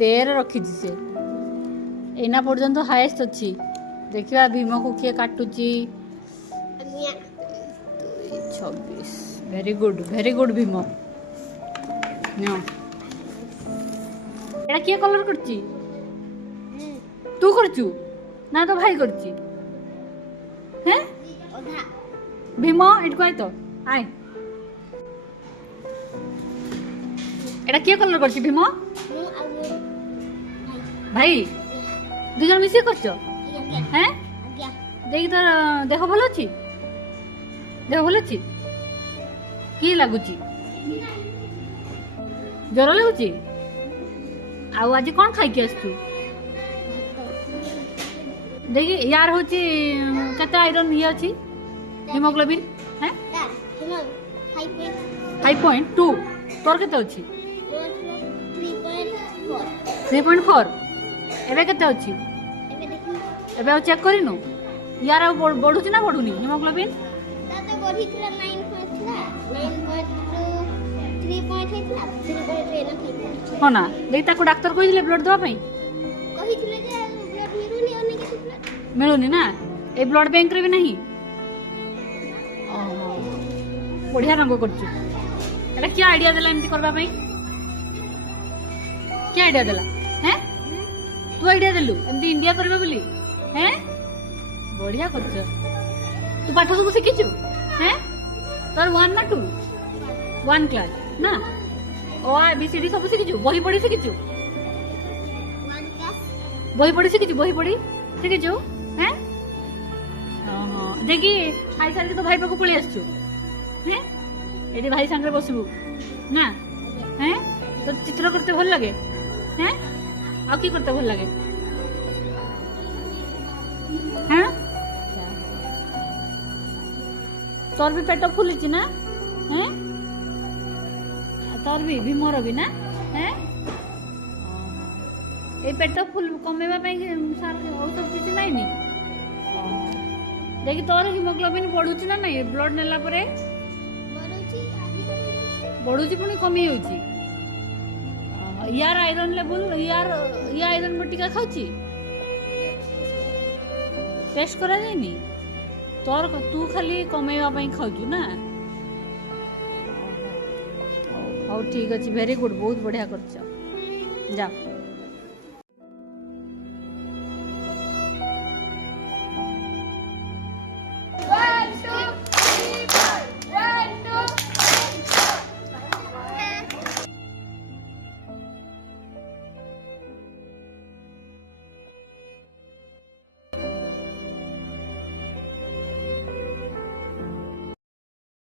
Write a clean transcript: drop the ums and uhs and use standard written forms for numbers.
13 रखी से एना पर्यंत हाएस्ट अच्छी देखिए भीम को किए काटुची 26 वेरी गुड भीम एटा किए कलर करची तू करचू ना तो भाई करची हैं भीम इटको आय तो आय एटा किए कलर करची भीम भाई दु जन मिसी करछ हैं देख तो देह भल अछि कि लागुची ज्वर लागुची आउ आज कौन खाई के आसतु देखि यार होची कते आयरन ये अछि हिमोग्लोबिन हैं 5.2 तोर केते अछि 3.4 एबे केते अछि एबे चेक करिनु यार बढ़ुची ना बढ़ुनी हिमोग्लोबिन दादा बढ़ी थिला 9.3 हो ना देख ताको डॉक्टर कहिले ब्लड दवा पई कहिथिले जे ब्लड मिलुनी अन्य के ब्लड मिलुनी ना ए ब्लड बैंक रे भी नहीं ओहो बढ़िया रंग करछु एटा क्या आईडिया देला एमती करबा पई क्या आईडिया देला हैं तू आईडिया देलु एमती इंडिया करबा बोली हैं बढ़िया करछ तू पाठ सब शिखिछु हैं तोर 1 ना 2 1 क्लास ना ओ आ बी सी डी सब शिखिछु बही पढ़ी शिखिछु 1 क्लास बही पढ़ी शिखिछु हैं ओहो देखि खाई सारी तो भाई पाको पळी आछछु हैं एडी भाई संगे बसबू ना हैं तो चित्र करते भल लगे हैं आ की करते भल लगे हैं तोर भी पेट फुलिची ना हैं तोर भी भीमर भी ना हैं ए पेट फुल कमेवा पई सार औषध किछि नाही नी देखि तोर हिमोग्लोबिन बढ़ुची ना नहीं ब्लड नेला परे बढ़ुची पुणी कमी होउची यार आयरन लेवल यार या आयरन बटिका खाउची टेस्ट करा जायनी तोर तू खाली कमेवा पई खाउचू ना हो ठीक अछि वेरी गुड बहुत बढ़िया करछ जा